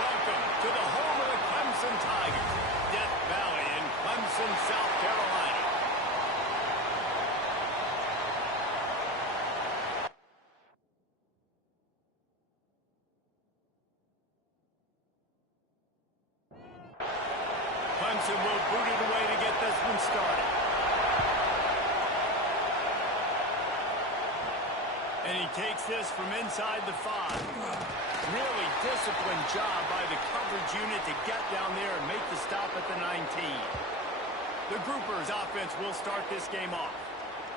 welcome to the home of the Clemson Tigers, Death Valley in Clemson, South Carolina. Clemson will boot it away to get this one started. And he takes this from inside the 5. Really disciplined job by the coverage unit to get down there and make the stop at the 19. The Groupers offense will start this game off.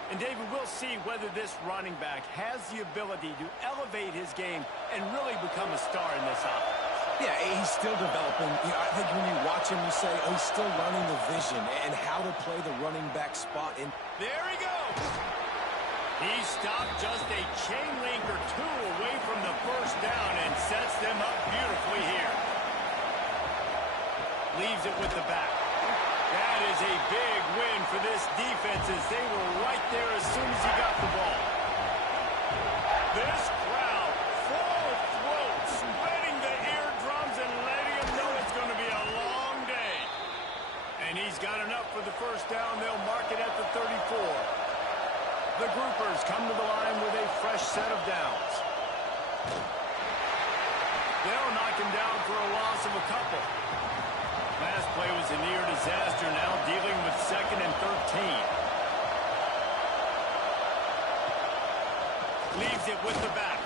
And David, we'll see whether this running back has the ability to elevate his game and really become a star in this offense. Yeah, he's still developing. I think when you watch him, you say, oh, he's still learning the vision and how to play the running back spot. And there he goes. He stopped just a chain link or two away from the first down and sets them up beautifully here. Leaves it with the back. That is a big win for this defense as they were right there as soon as he got the ball. This crowd full of throats, wetting the eardrums and letting them know it's going to be a long day. And he's got enough for the first down. They'll mark it at the 34. The Groupers come to the line with a fresh set of downs. They'll knock him down for a loss of a couple. Last play was a near disaster, now dealing with 2nd and 13. Leaves it with the back.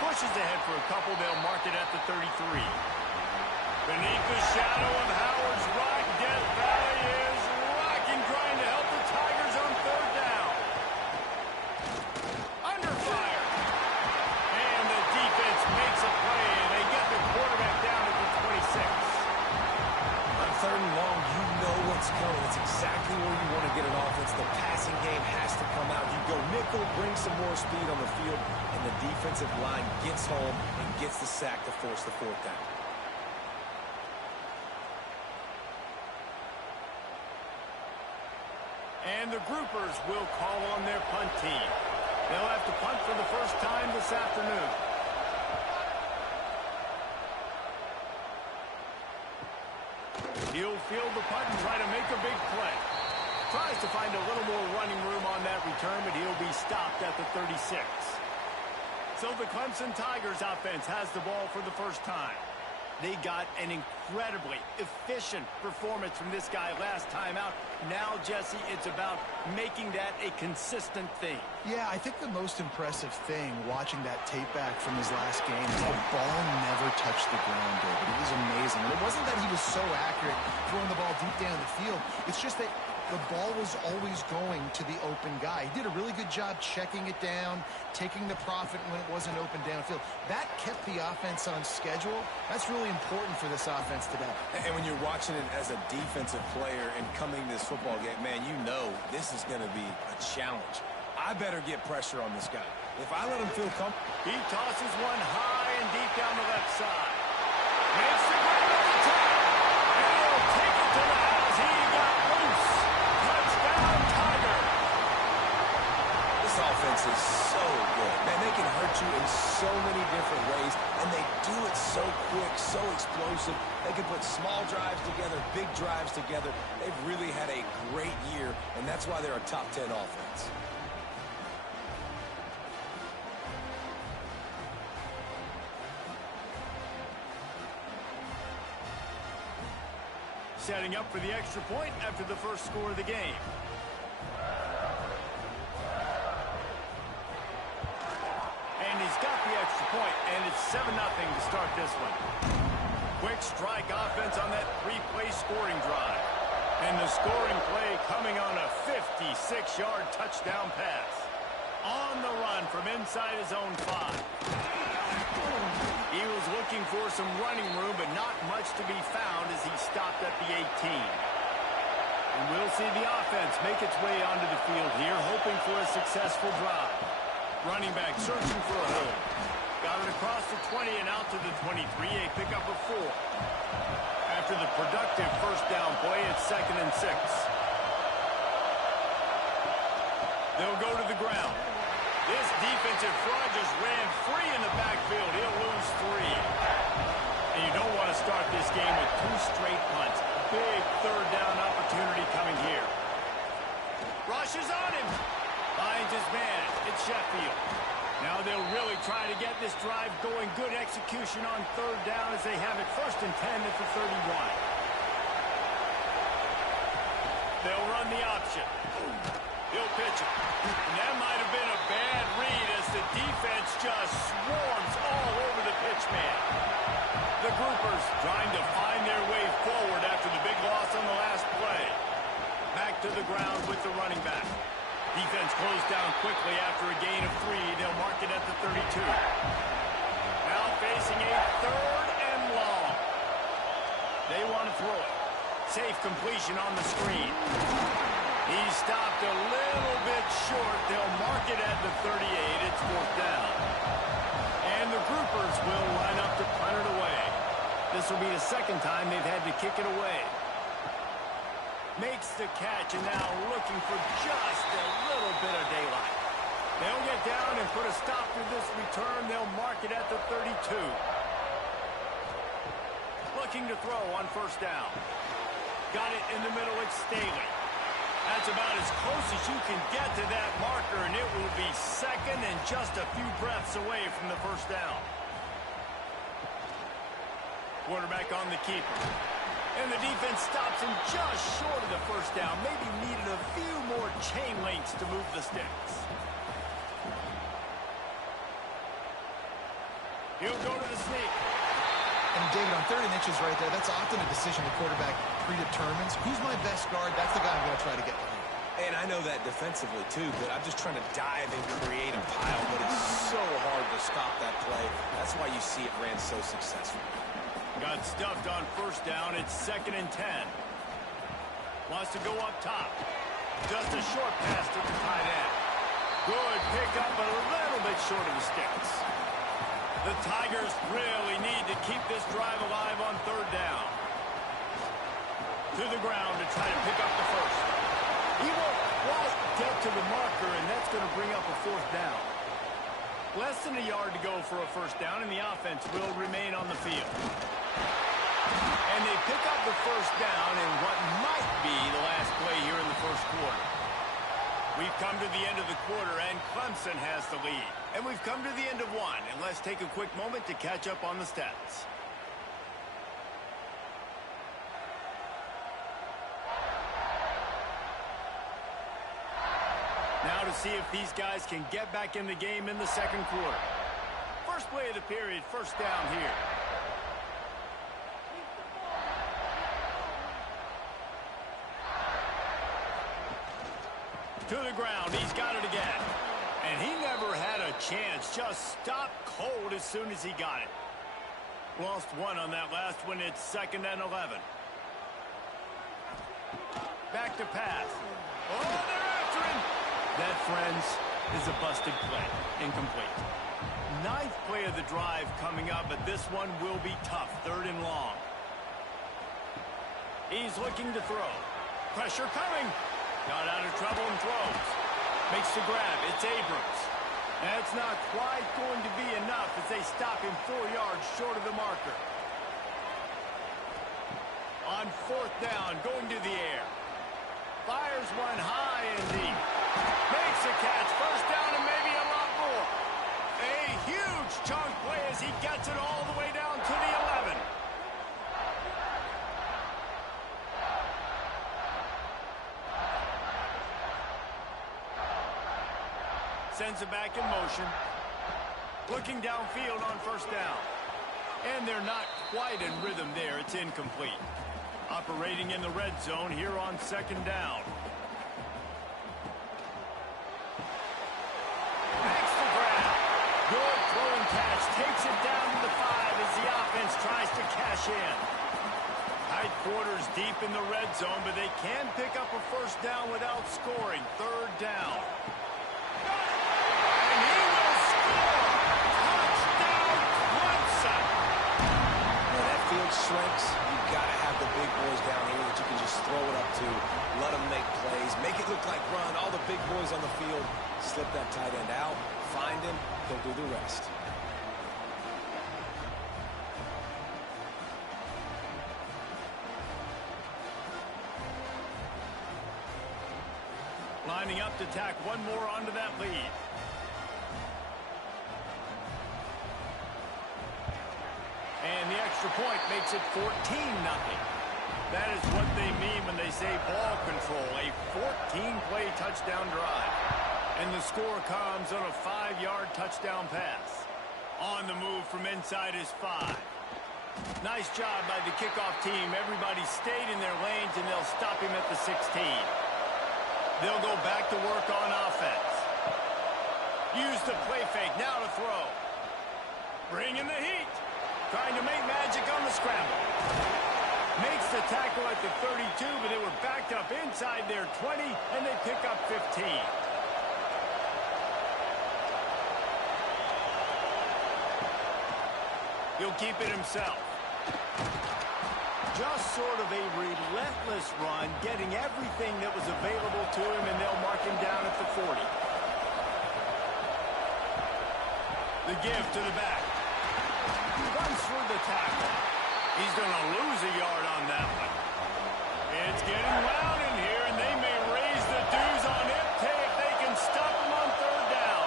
Pushes ahead for a couple, they'll mark it at the 33. Beneath the shadow of Howard's Rock, Death Valley is rocking, trying to help the Tigers on 3rd down. Under fire. And the defense makes a play, and they get the quarterback down at the 26. on 3rd and long, you know what's coming. It's exactly where you want to get an offense. The passing game has to come out. You go nickel, bring some more speed on the field, and the defensive line gets home and gets the sack to force the 4th down. And the Groupers will call on their punt team. They'll have to punt for the first time this afternoon. He'll field the punt and try to make a big play. Tries to find a little more running room on that return, but he'll be stopped at the 36. So the Clemson Tigers offense has the ball for the first time. They got an incredibly efficient performance from this guy last time out. Now, Jesse, it's about making that a consistent thing. Yeah, I think the most impressive thing watching that tape back from his last game is the ball never touched the ground, David. It was amazing. And it wasn't that he was so accurate throwing the ball deep down the field. It's just that the ball was always going to the open guy. He did a really good job checking it down, taking the profit when it wasn't open downfield. That kept the offense on schedule. That's really important for this offense today. And when you're watching it as a defensive player and coming to this football game, man, you know this is going to be a challenge. I better get pressure on this guy. If I let him feel comfortable. He tosses one high and deep down the left side. Makes the grab at the top. And he'll take it to the house. He got loose. Touchdown, Tiger. This offense is so good. Man, they can hurt you in so many different ways, and they do it so quick, so explosive. They can put small drives together, big drives together. They've really had a great year, and that's why they're a top 10 offense. Setting up for the extra point after the first score of the game. And he's got the extra point, and it's 7-0 to start this one. Quick strike offense on that 3-play scoring drive. And the scoring play coming on a 56-yard touchdown pass. On the run from inside his own 5. He was looking for some running room, but not much to be found as he stopped at the 18. And we'll see the offense make its way onto the field here, hoping for a successful drive. Running back searching for a hole. Got it across the 20 and out to the 23, a pickup of 4. After the productive first down play, it's 2nd and 6. They'll go to the ground. This defensive front just ran free in the backfield. He'll lose 3. And you don't want to start this game with 2 straight punts. Big third down opportunity coming here. Rushes on him. Finds his man. It's Sheffield. Now they'll really try to get this drive going. Good execution on third down as they have it 1st and 10 at the 31. They'll run the option. He'll pitch it. And that might have been a bad read as the defense just swarms all over the pitch man. The groupers trying to find their way forward after the big loss on the last play. Back to the ground with the running back. Defense closed down quickly after a gain of 3. They'll mark it at the 32. Now facing a 3rd and long. They want to throw it. Safe completion on the screen. He stopped a little bit short. They'll mark it at the 38. It's 4th down. And the groupers will line up to punt it away. This will be the 2nd time they've had to kick it away. Makes the catch and now looking for just a little bit of daylight. They'll get down and put a stop to this return. They'll mark it at the 32. Looking to throw on 1st down. Got it in the middle. It's Staley. That's about as close as you can get to that marker, and it will be 2nd and just a few breaths away from the 1st down. Quarterback on the keeper. And the defense stops him just short of the 1st down. Maybe needed a few more chain links to move the sticks. He'll go to the sneak. And David, on 3rd and inches right there, that's often a decision the quarterback predetermines. Who's my best guard? That's the guy I'm going to try to get behind. And I know that defensively, too, but I'm just trying to dive and create a pile, but it's so hard to stop that play. That's why you see it ran so successful. Got stuffed on 1st down. It's 2nd and 10. Wants to go up top. Just a short pass to the tight end. Good pickup, but a little bit short of the sticks. The Tigers really need to keep this drive alive on 3rd down. To the ground to try to pick up the 1st. He won't quite get to the marker, and that's going to bring up a 4th down. Less than a yard to go for a 1st down, and the offense will remain on the field. And they pick up the 1st down in what might be the last play here in the 1st quarter. We've come to the end of the quarter, and Clemson has the lead. And we've come to the end of 1, and let's take a quick moment to catch up on the stats. Now to see if these guys can get back in the game in the 2nd quarter. First play of the period, 1st down here. To the ground, he's got it again. And he never had a chance, just stopped cold as soon as he got it. Lost 1 on that last one, it's 2nd and 11. Back to pass. Oh, they're after him! That, friends, is a busted play. Incomplete. 9th play of the drive coming up, but this one will be tough. 3rd and long. He's looking to throw. Pressure coming. Got out of trouble and throws. Makes the grab. It's Abrams. That's not quite going to be enough as they stop him 4 yards short of the marker. On 4th down, going to the air. Fires one high and deep. Makes a catch. 1st down and maybe a lot more. A huge chunk play as he gets it all the way down to the 11. Sends it back in motion. Looking downfield on 1st down. And they're not quite in rhythm there. It's incomplete. Operating in the red zone here on 2nd down. Makes the grab. Good throwing catch. Takes it down to the 5 as the offense tries to cash in. Tight quarters deep in the red zone, but they can pick up a 1st down without scoring. 3rd down. And he will score! Touchdown, Clemson! When that field shrinks, you've got to have the big boys down here that you can just throw it up to, let them make plays, make it look like run, all the big boys on the field, flip that tight end out, find him, he'll do the rest. Lining up to tack one more onto that lead. And the extra point makes it 14-0. That is what they mean when they say ball control, a 14-play touchdown drive. And the score comes on a 5-yard touchdown pass. On the move from inside his 5. Nice job by the kickoff team. Everybody stayed in their lanes, and they'll stop him at the 16. They'll go back to work on offense. Use the play fake, now to throw. Bring in the heat. Trying to make magic on the scramble. Makes the tackle at the 32, but they were backed up inside their 20, and they pick up 15. He'll keep it himself. Just sort of a relentless run, getting everything that was available to him, and they'll mark him down at the 40. The give to the back. Runs through the tackle. He's going to lose a yard on that one. It's getting loud in here, and they may raise the dues on Ipte if they can stop him on third down.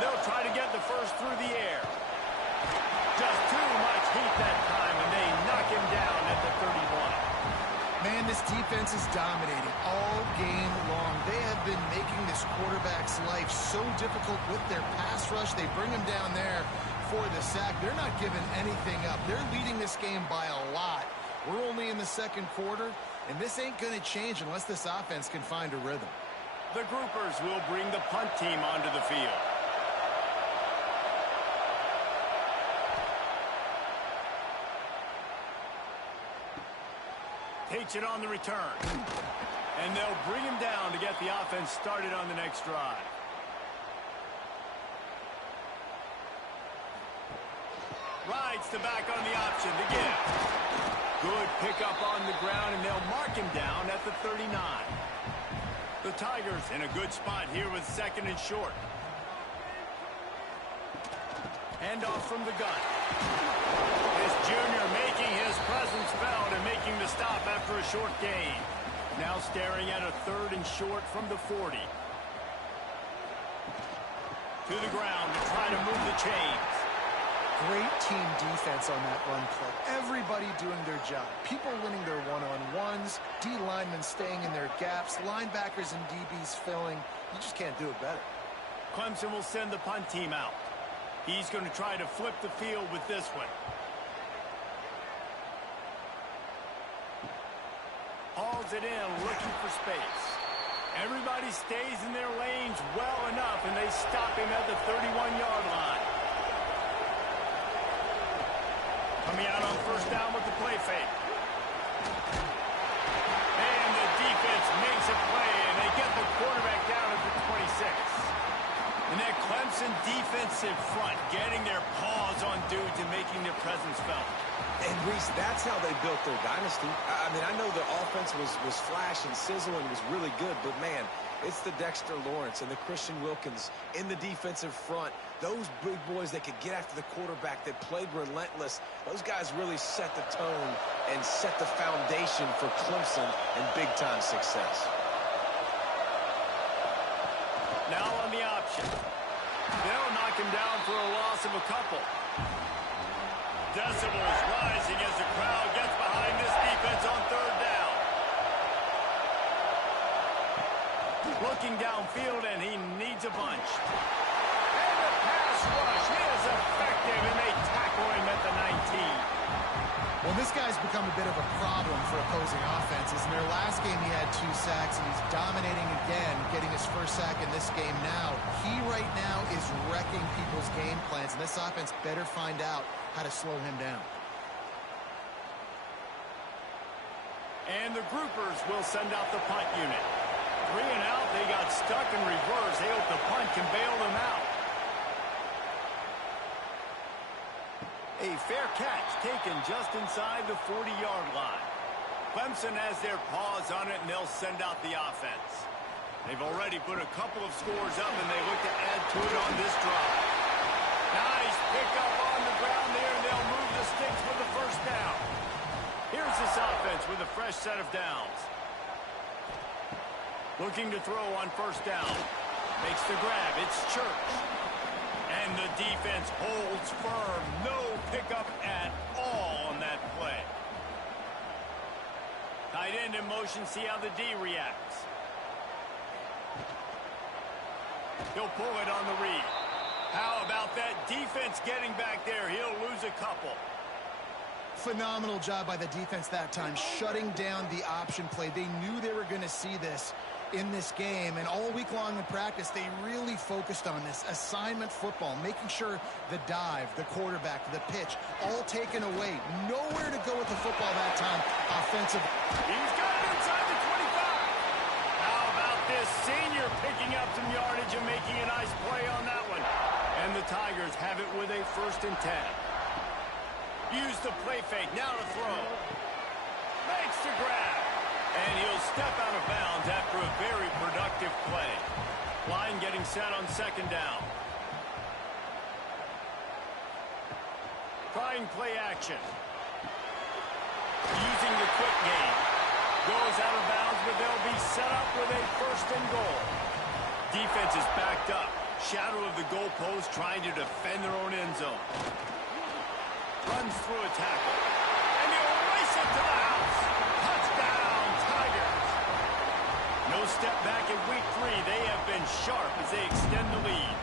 They'll try to get the first through the air. Just too much heat that time, and they knock him down at the 31. Man, this defense is dominating all game long. They have been making this quarterback's life so difficult with their pass rush. They bring him down there for the sack. They're not giving anything up. They're leading this game by a lot. We're only in the second quarter, and this ain't going to change unless this offense can find a rhythm. The groupers will bring the punt team onto the field. Takes it on the return. And they'll bring him down to get the offense started on the next drive. Rides the back on the option to give. Good pickup on the ground, and they'll mark him down at the 39. The Tigers in a good spot here with second and short. Handoff from the gun. This junior making his presence felt and making the stop after a short gain. Now staring at a third and short from the 40. To the ground to try to move the chains. Great team defense on that run play. Everybody doing their job. People winning their one-on-ones, D linemen staying in their gaps, linebackers and DBs filling. You just can't do it better. Clemson will send the punt team out. He's going to try to flip the field with this one. Hauls it in, looking for space. Everybody stays in their lanes well enough, and they stop him at the 31-yard line. Coming out on first down with the play fake. And the defense makes a play, and they get the quarterback down at the 26. And that Clemson defensive front getting their paws on dudes and making their presence felt. And, Reese, that's how they built their dynasty. I mean, I know the offense was flash and sizzle and was really good, but, man, it's the Dexter Lawrence and the Christian Wilkins in the defensive front. Those big boys that could get after the quarterback, that played relentless. Those guys really set the tone and set the foundation for Clemson and big-time success. Now on the option. They'll knock him down for a loss of a couple. Decibels rising as the crowd gets behind this defense on third down. Looking downfield, and he needs a bunch. And the pass rush is effective, and they tackle him at the 19. Well, this guy's become a bit of a problem for opposing offenses. In their last game, he had 2 sacks, and he's dominating again, getting his first sack in this game now. He right now is wrecking people's game plans, and this offense better find out how to slow him down. And the groupers will send out the punt unit. 3 and out, they got stuck in reverse. They hope the punt can bail them out. A fair catch taken just inside the 40-yard line. Clemson has their paws on it, and they'll send out the offense. They've already put a couple of scores up, and they look to add to it on this drive. Nice pickup on the ground there, and they'll move the sticks with the first down. Here's this offense with a fresh set of downs. Looking to throw on first down. Makes the grab. It's Church. And the defense holds firm. No pickup at all on that play. Tight end in motion. See how the D reacts. He'll pull it on the read. How about that defense getting back there? He'll lose a couple. Phenomenal job by the defense that time, shutting down the option play. They knew they were going to see this in this game, and all week long in practice, they really focused on this assignment football, making sure the dive, the quarterback, the pitch, all taken away. Nowhere to go with the football that time. Offensive. He's got it inside the 25. How about this senior picking up some yardage and making a nice play on that one? And the Tigers have it with a 1st and 10. Use the play fake. Now to throw. Makes the grab. And he'll step out of bounds after a very productive play. Line getting set on 2nd down. Trying play action. Using the quick game. Goes out of bounds, but they'll be set up with a 1st and goal. Defense is backed up. Shadow of the goalpost, trying to defend their own end zone. Runs through a tackle. And he'll race it to the house. Touchdown, Tigers. No step back in week 3. They have been sharp as they extend the lead.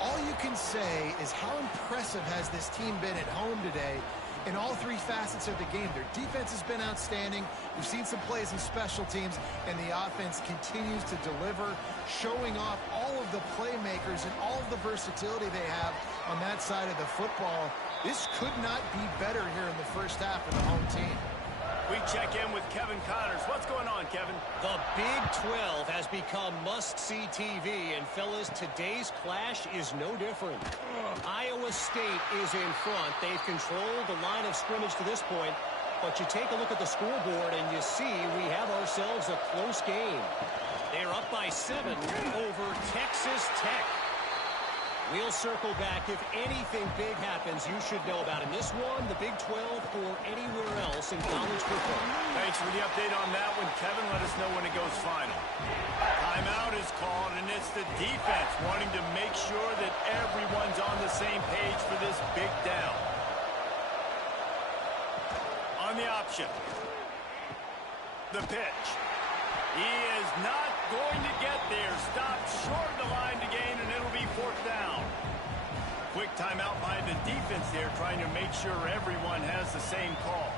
All you can say is how impressive has this team been at home today in all 3 facets of the game. Their defense has been outstanding. We've seen some plays in special teams, and the offense continues to deliver, showing off all of the playmakers and all of the versatility they have on that side of the football. This could not be better here in the first half for the home team. We check in with Kevin Connors. What's going on, Kevin? The Big 12 has become must-see TV, and fellas, today's clash is no different. Iowa State is in front. They've controlled the line of scrimmage to this point, but you take a look at the scoreboard and you see we have ourselves a close game. They're up by 7 over Texas Tech. We'll circle back. If anything big happens, you should know about it. In this one, the Big 12 or anywhere else in college football. Thanks for the update on that one, Kevin. Let us know when it goes final. Timeout is called, and it's the defense wanting to make sure that everyone's on the same page for this big down. On the option. The pitch. He is not going to get there. Stopped short of the line to gain, and it'll be 4th down. Quick timeout by the defense there, trying to make sure everyone has the same call.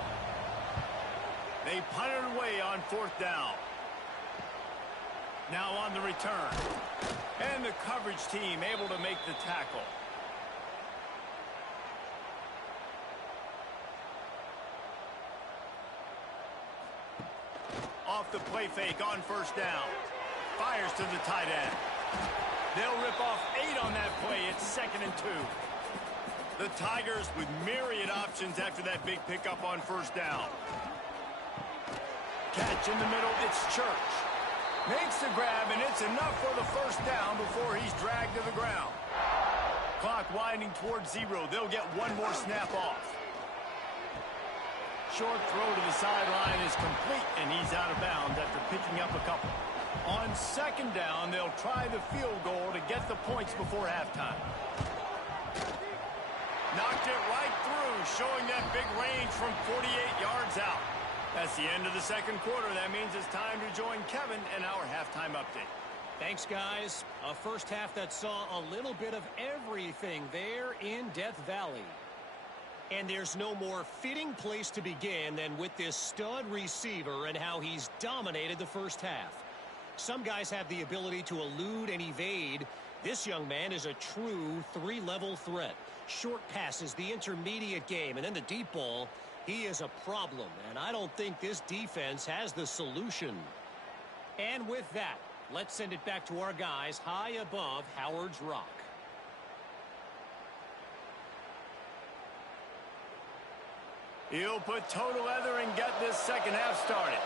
They punt it away on 4th down. Now on the return. And the coverage team able to make the tackle. Off the play fake on 1st down. Fires to the tight end. They'll rip off 8 on that play. It's 2nd and 2. The Tigers with myriad options after that big pickup on 1st down. Catch in the middle. It's Church. Makes the grab, and it's enough for the 1st down before he's dragged to the ground. Clock winding towards 0. They'll get one more snap off. Short throw to the sideline is complete, and he's out of bounds after picking up a couple. On 2nd down, they'll try the field goal to get the points before halftime. Knocked it right through, showing that big range from 48 yards out. That's the end of the 2nd quarter. That means it's time to join Kevin and our halftime update. Thanks, guys. A first half that saw a little bit of everything there in Death Valley. And there's no more fitting place to begin than with this stud receiver and how he's dominated the first half. Some guys have the ability to elude and evade. This young man is a true 3-level threat. Short passes, the intermediate game, and then the deep ball. He is a problem, and I don't think this defense has the solution. And with that, let's send it back to our guys high above Howard's Rock. He'll put total leather and get this 2nd half started.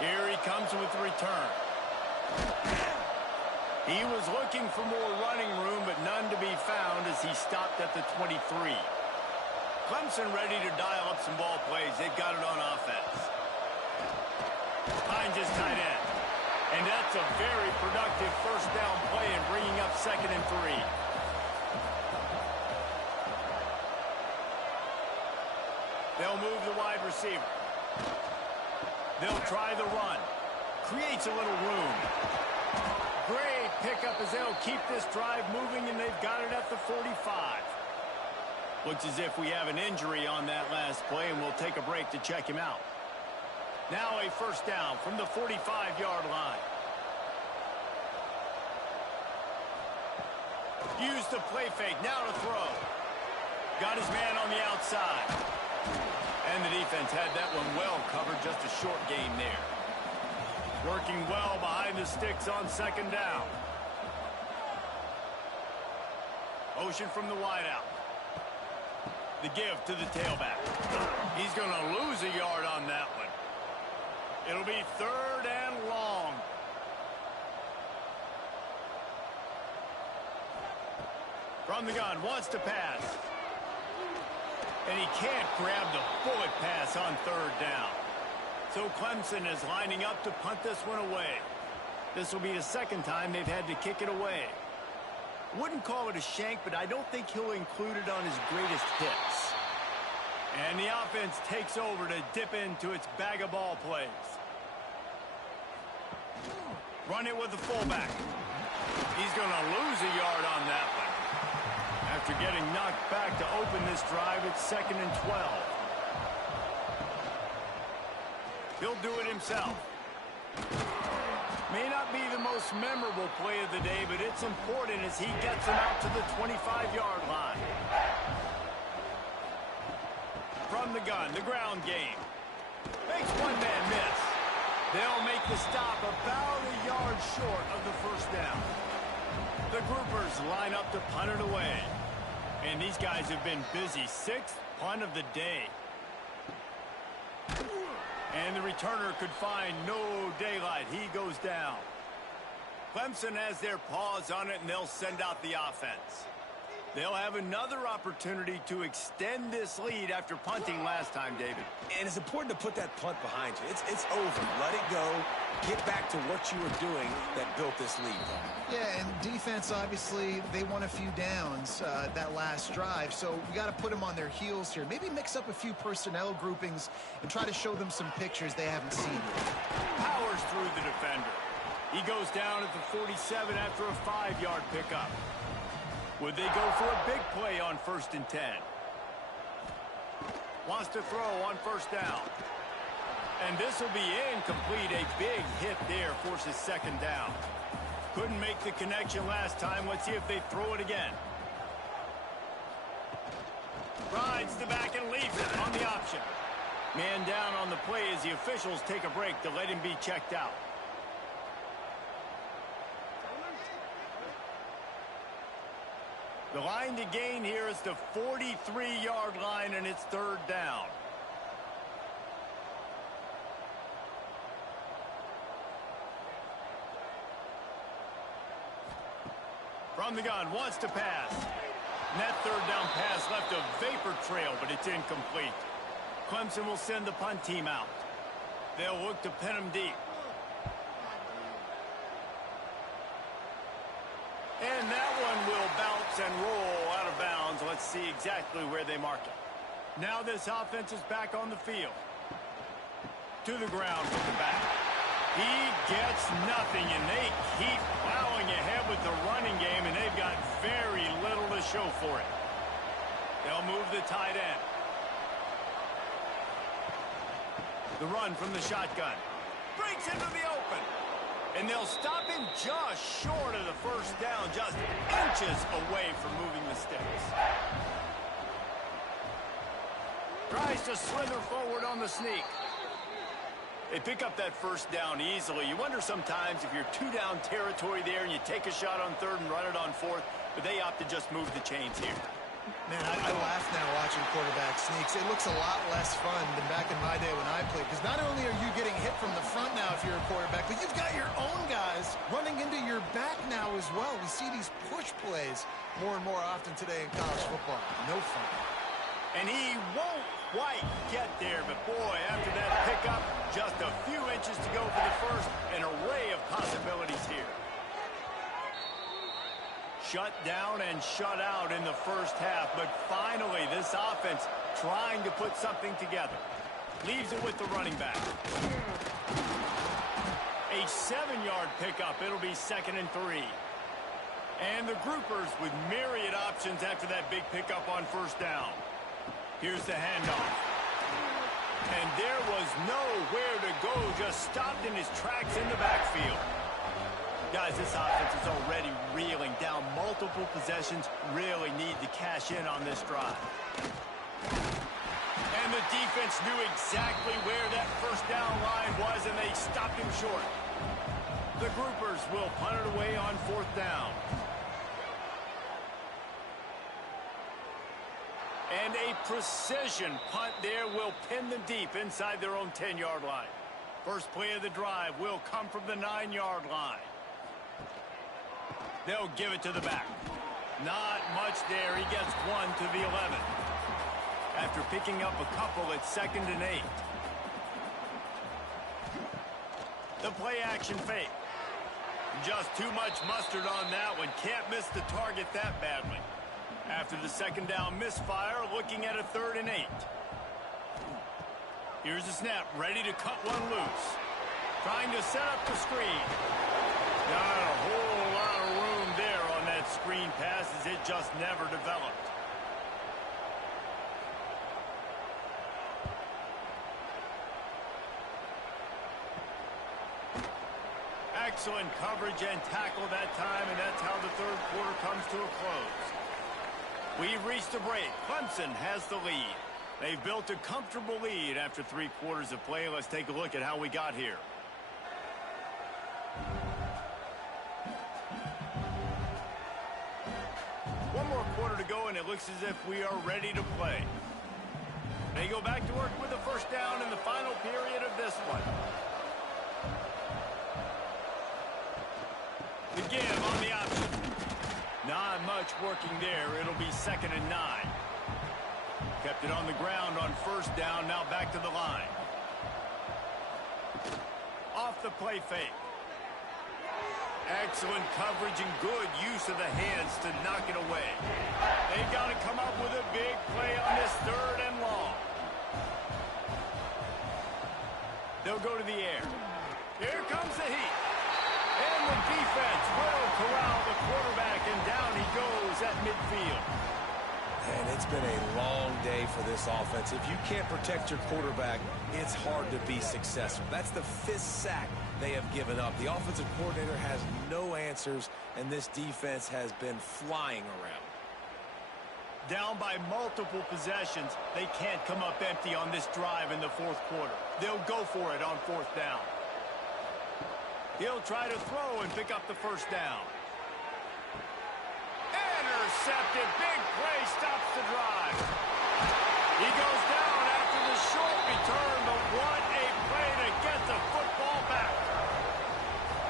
Here he comes with the return. He was looking for more running room, but none to be found as he stopped at the 23. Clemson ready to dial up some ball plays. They've got it on offense. Finds his tight end. And that's a very productive first down play and bringing up 2nd and 3. They'll move the wide receiver. They'll try the run. Creates a little room. Great pickup as they'll keep this drive moving, and they've got it at the 45. Looks as if we have an injury on that last play, and we'll take a break to check him out. Now a first down from the 45-yard line. Use the play fake. Now to throw. Got his man on the outside. And the defense had that one well covered. Just a short gain there. Working well behind the sticks on 2nd down. Motion from the wideout. The give to the tailback. He's going to lose a yard on that one. It'll be 3rd and long. From the gun, wants to pass. And he can't grab the bullet pass on 3rd down. So Clemson is lining up to punt this one away. This will be the 2nd time they've had to kick it away. Wouldn't call it a shank, but I don't think he'll include it on his greatest hits. And the offense takes over to dip into its bag of ball plays. Run it with the fullback. He's going to lose a yard on that one. After getting knocked back to open this drive, it's 2nd and 12. He'll do it himself. May not be the most memorable play of the day, but it's important as he gets him out to the 25-yard line. From the gun, the ground game. Makes one man miss. They'll make the stop about a yard short of the first down. The groupers line up to punt it away. And these guys have been busy. 6th punt of the day. And the returner could find no daylight. He goes down. Clemson has their paws on it, and they'll send out the offense. They'll have another opportunity to extend this lead after punting last time, David. And it's important to put that punt behind you. It's over. Let it go. Get back to what you were doing that built this lead. Yeah, and defense, obviously, they won a few downs that last drive, so we got to put them on their heels here. Maybe mix up a few personnel groupings and try to show them some pictures they haven't seen yet. Powers through the defender. He goes down at the 47 after a 5-yard pickup. Would they go for a big play on 1st and 10? Wants to throw on 1st down. And this will be incomplete. A big hit there forces 2nd down. Couldn't make the connection last time. Let's see if they throw it again. Rides the back and leaves it on the option. Man down on the play as the officials take a break to let him be checked out. The line to gain here is the 43-yard line, and it's 3rd down. From the gun, wants to pass. And that 3rd down pass left a vapor trail, but it's incomplete. Clemson will send the punt team out. They'll look to pin him deep. And that one will bounce and roll out of bounds. Let's see exactly where they mark it. Now this offense is back on the field. To the ground from the back. He gets nothing, and they keep plowing ahead with the running game, and they've got very little to show for it. They'll move the tight end. The run from the shotgun. Breaks into the open. And they'll stop him just short of the 1st down, just inches away from moving the sticks. Tries to slither forward on the sneak. They pick up that 1st down easily. You wonder sometimes if you're 2-down territory there and you take a shot on 3rd and run it on 4th, but they opt to just move the chains here. Man, I laugh now watching quarterback sneaks. It looks a lot less fun than back in my day when I played, because not only are you getting hit from the front now, it as well. We see these push plays more and more often today in college football. No fun. And he won't quite get there, but boy, after that pickup, just a few inches to go for the first. An array of possibilities here. Shut down and shut out in the first half, but finally this offense trying to put something together. Leaves it with the running back. A 7-yard pickup. It'll be 2nd and 3. And the groupers with myriad options after that big pickup on first down. Here's the handoff. And there was nowhere to go, just stopped in his tracks in the backfield. Guys, this offense is already reeling down multiple possessions. Really need to cash in on this drive. And the defense knew exactly where that first down line was, and they stopped him short. The groupers will punt it away on 4th down. And a precision punt there will pin them deep inside their own 10-yard line. First play of the drive will come from the 9-yard line. They'll give it to the back. Not much there. He gets 1 to the 11. After picking up a couple, it's 2nd and 8. The play action fake. Just too much mustard on that one. Can't miss the target that badly. After the 2nd down misfire, looking at a 3rd and 8. Here's the snap, ready to cut one loose. Trying to set up the screen. Not a whole lot of room there on that screen pass as it just never developed. Excellent coverage and tackle that time, and that's how the 3rd quarter comes to a close. We've reached a break. Clemson has the lead. They've built a comfortable lead after 3 quarters of play. Let's take a look at how we got here. One more quarter to go, and it looks as if we are ready to play. They go back to work with the first down in the final period of this one. The give on the option. Not much working there. It'll be 2nd and 9. Kept it on the ground on first down. Now back to the line. Off the play fake. Excellent coverage and good use of the hands to knock it away. They've got to come up with a big play on this 3rd and long. They'll go to the air. Here comes the heat. And the defense will corral the quarterback, and down he goes at midfield. And it's been a long day for this offense. If you can't protect your quarterback, it's hard to be successful. That's the 5th sack they have given up. The offensive coordinator has no answers, and this defense has been flying around. Down by multiple possessions, they can't come up empty on this drive in the 4th quarter. They'll go for it on 4th down. He'll try to throw and pick up the first down. Intercepted. Big play stops the drive. He goes down after the short return, but what a play to get the football back.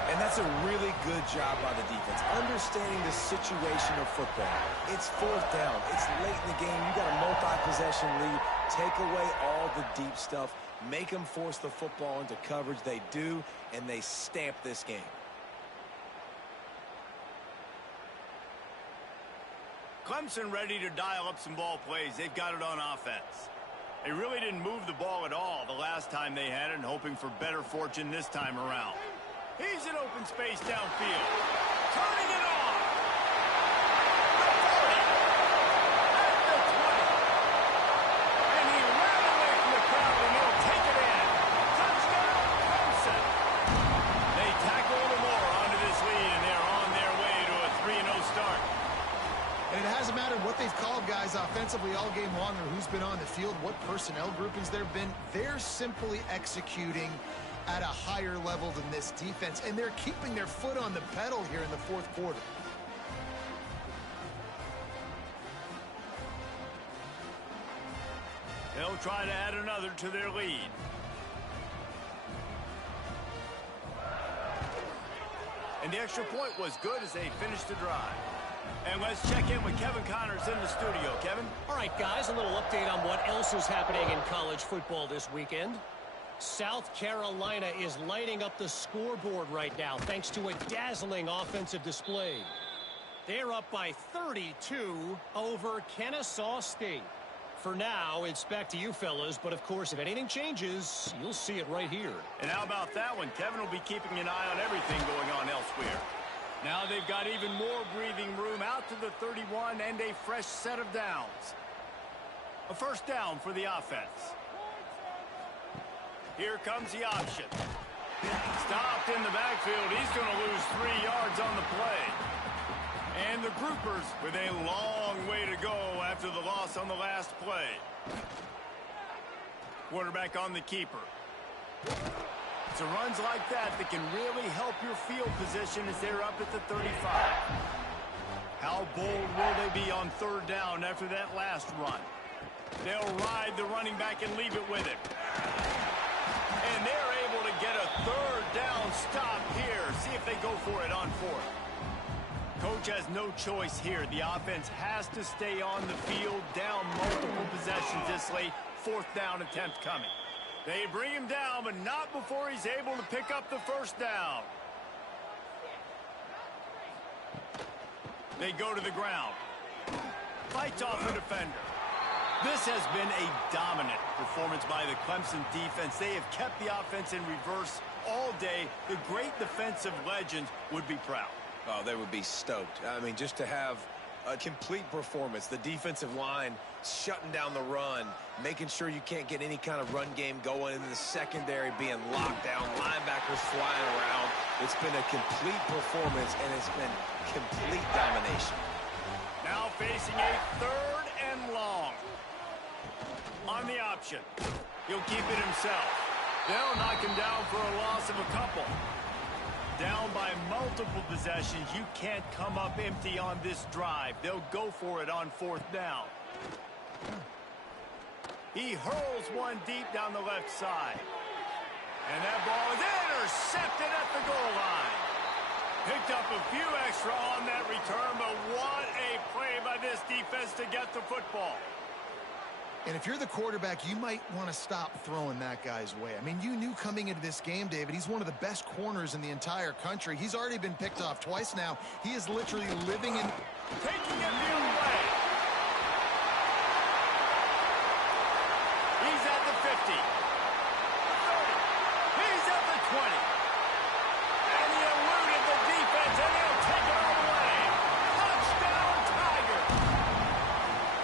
And that's a really good job by the defense, understanding the situation of football. It's 4th down. It's late in the game. You got a multi-possession lead. Take away all the deep stuff. Make them force the football into coverage. They do, and they stamp this game. Clemson ready to dial up some ball plays. They've got it on offense. They really didn't move the ball at all the last time they had it, and hoping for better fortune this time around. He's in open space downfield. Turning it on. The 40. At the 20. And he ran away from the crowd, and he'll take it in. Touchdown, Clemson. They tackle a little more onto this lead, and they're on their way to a 3-0 start. And it hasn't mattered what they've called guys offensively all game long or who's been on the field, what personnel groupings there have been. They're simply executing at a higher level than this defense, and they're keeping their foot on the pedal here in the 4th quarter. They'll try to add another to their lead. And the extra point was good as they finished the drive. And let's check in with Kevin Connors in the studio. Kevin? All right, guys, a little update on what else is happening in college football this weekend. South Carolina is lighting up the scoreboard right now thanks to a dazzling offensive display. They're up by 32 over Kennesaw State. For now, it's back to you fellas, but of course, if anything changes, you'll see it right here. And how about that one? Kevin will be keeping an eye on everything going on elsewhere. Now they've got even more breathing room out to the 31 and a fresh set of downs. A first down for the offense. Here comes the option. Stopped in the backfield. He's going to lose 3 yards on the play. And the groupers with a long way to go after the loss on the last play. Quarterback on the keeper. It's a runs like that that can really help your field position as they're up at the 35. How bold will they be on third down after that last run? They'll ride the running back and leave it with him. And they're able to get a third down stop here. See if they go for it on fourth. Coach has no choice here. The offense has to stay on the field, down multiple possessions this late. Fourth down attempt coming. They bring him down, but not before he's able to pick up the first down. They go to the ground. Fights off the defender. This has been a dominant performance by the Clemson defense. They have kept the offense in reverse all day. The great defensive legends would be proud. Oh, they would be stoked. I mean, just to have a complete performance. The defensive line shutting down the run, making sure you can't get any kind of run game going, in the secondary being locked down, linebackers flying around. It's been a complete performance, and it's been complete domination. Now facing a third and long. On the option. He'll keep it himself. They'll knock him down for a loss of a couple. Down by multiple possessions. You can't come up empty on this drive. They'll go for it on fourth down. He hurls one deep down the left side. And that ball is intercepted at the goal line. Picked up a few extra on that return, but what a play by this defense to get the football. And if you're the quarterback, you might want to stop throwing that guy's way. I mean, you knew coming into this game, David, he's one of the best corners in the entire country. He's already been picked off twice now. He is literally living in... Taking it the other way. He's at the 50. 30. He's at the 20. And he eluded the defense, and he'll take it all the way. Touchdown, Tiger.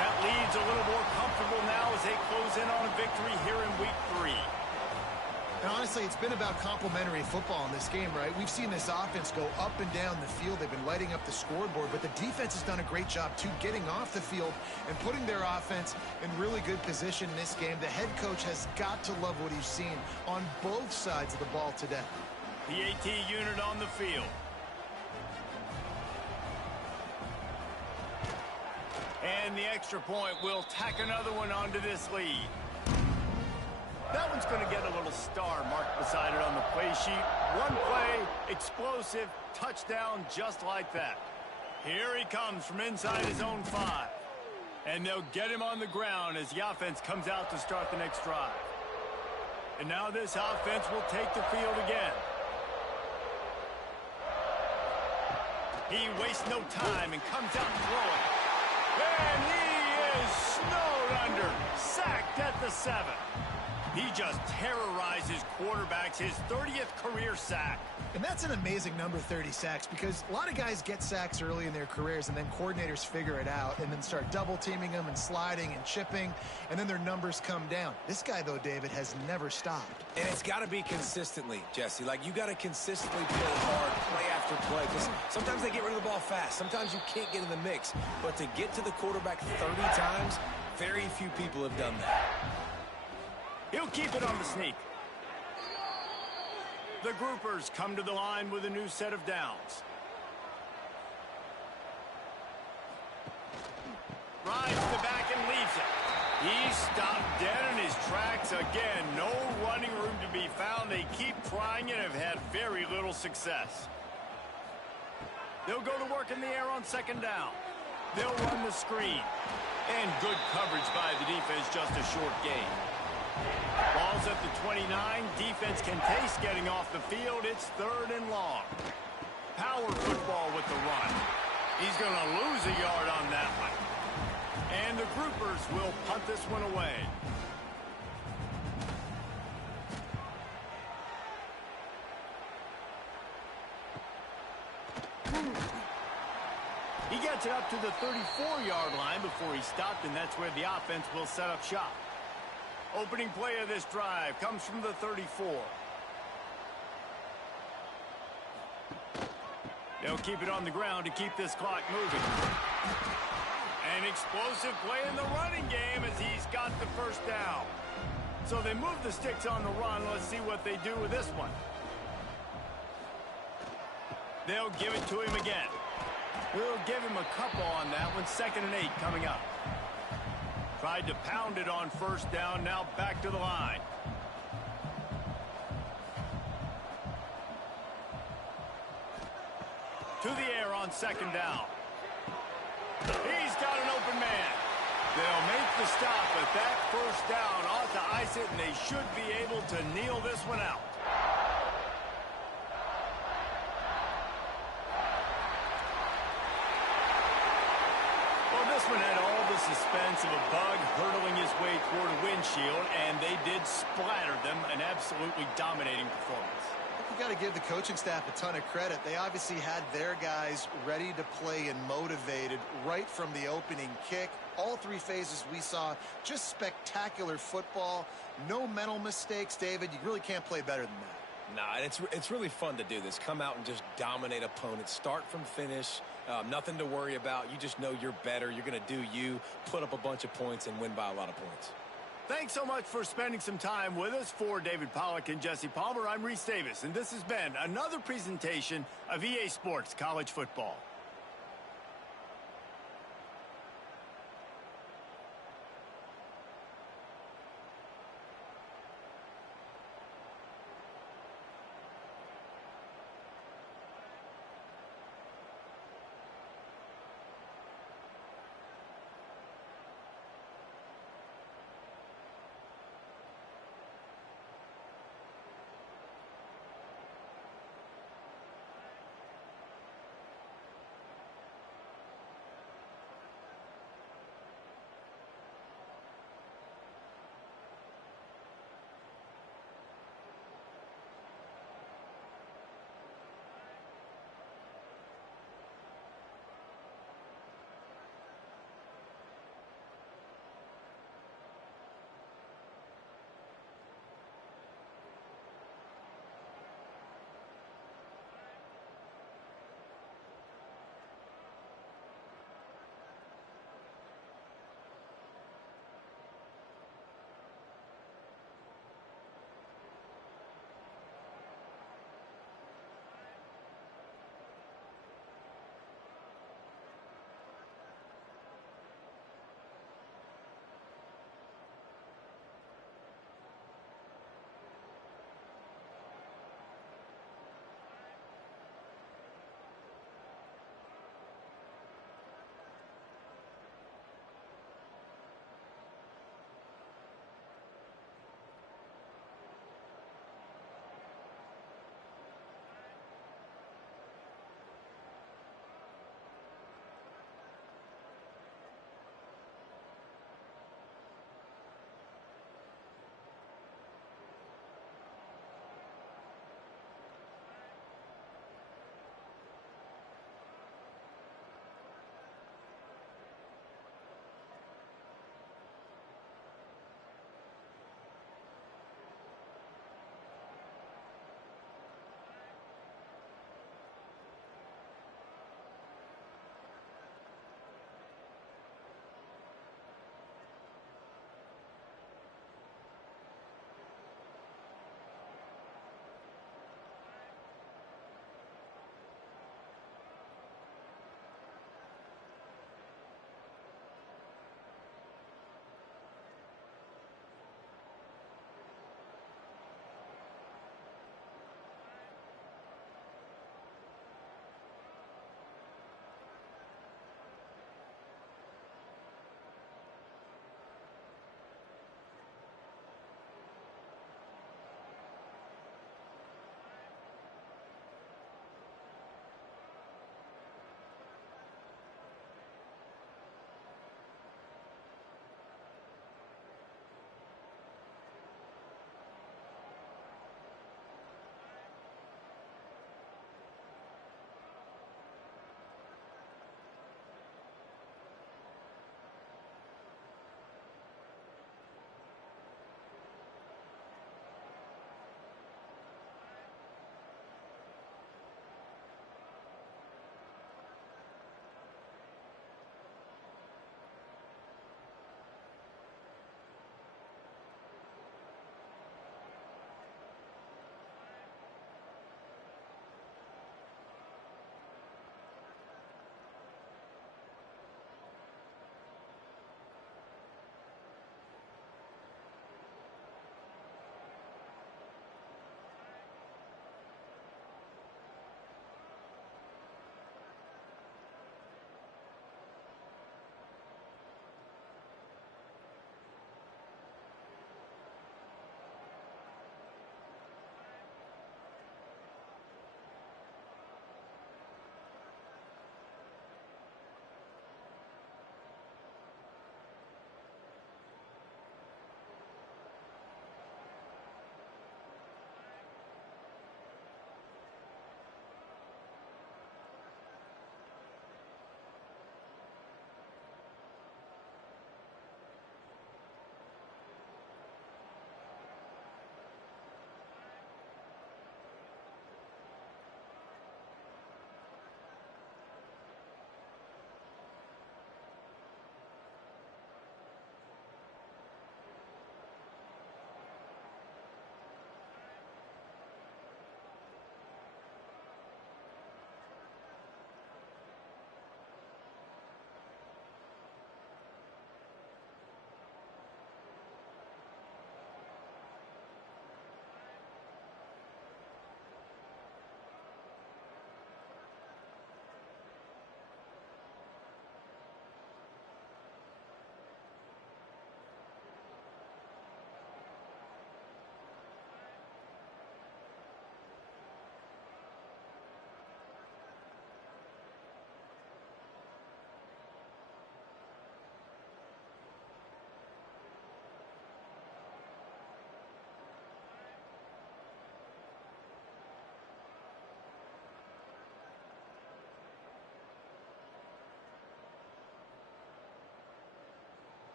That leads a little more comfortable now as they close in on a victory here in week 3. And honestly, it's been about complementary football in this game, right? We've seen this offense go up and down the field. They've been lighting up the scoreboard, but the defense has done a great job, too, getting off the field and putting their offense in really good position in this game. The head coach has got to love what he's seen on both sides of the ball today. The AT unit on the field. And the extra point will tack another one onto this lead. That one's going to get a little star marked beside it on the play sheet. One play, explosive, touchdown just like that. Here he comes from inside his own 5. And they'll get him on the ground as the offense comes out to start the next drive. And now this offense will take the field again. He wastes no time and comes out throwing. And he is snowed under, sacked at the 7. He just terrorizes quarterbacks, his 30th career sack. And that's an amazing number, 30 sacks, because a lot of guys get sacks early in their careers, and then coordinators figure it out and then start double-teaming them and sliding and chipping, and then their numbers come down. This guy, though, David, has never stopped. And it's got to be consistently, Jesse. Like, you got to consistently play hard, play after play, because sometimes they get rid of the ball fast. Sometimes you can't get in the mix. But to get to the quarterback 30 times, very few people have done that. He'll keep it on the sneak. The groupers come to the line with a new set of downs. Rides the back and leaves it. He's stopped dead in his tracks again. No running room to be found. They keep trying and have had very little success. They'll go to work in the air on second down. They'll run the screen. And good coverage by the defense, just a short gain. Ball's at the 29. Defense can taste getting off the field. It's 3rd and long. Power football with the run. He's going to lose a yard on that one. And the Groupers will punt this one away. He gets it up to the 34-yard line before he stopped, and that's where the offense will set up shop. Opening play of this drive comes from the 34. They'll keep it on the ground to keep this clock moving. An explosive play in the running game as he's got the first down. So they move the sticks on the run. Let's see what they do with this one. They'll give it to him again. We'll give him a couple on that one. 2nd and 8 coming up. Tried to pound it on first down. Now back to the line. To the air on 2nd down. He's got an open man. They'll make the stop, but that first down ought to ice it, and they should be able to kneel this one out. Well, this one had all the suspense of a bug hurtling his way toward a windshield, and they did splatter them. An absolutely dominating performance. You got to give the coaching staff a ton of credit. They obviously had their guys ready to play and motivated right from the opening kick. All 3 phases we saw, just spectacular football. No mental mistakes, David. You really can't play better than that. Nah, it's really fun to do this. Come out and just dominate opponents. Start from finish. Nothing to worry about. You just know you're better. You're going to do you, put up a bunch of points, and win by a lot of points. Thanks so much for spending some time with us. For David Pollack and Jesse Palmer, I'm Reese Davis, and this has been another presentation of EA Sports College Football.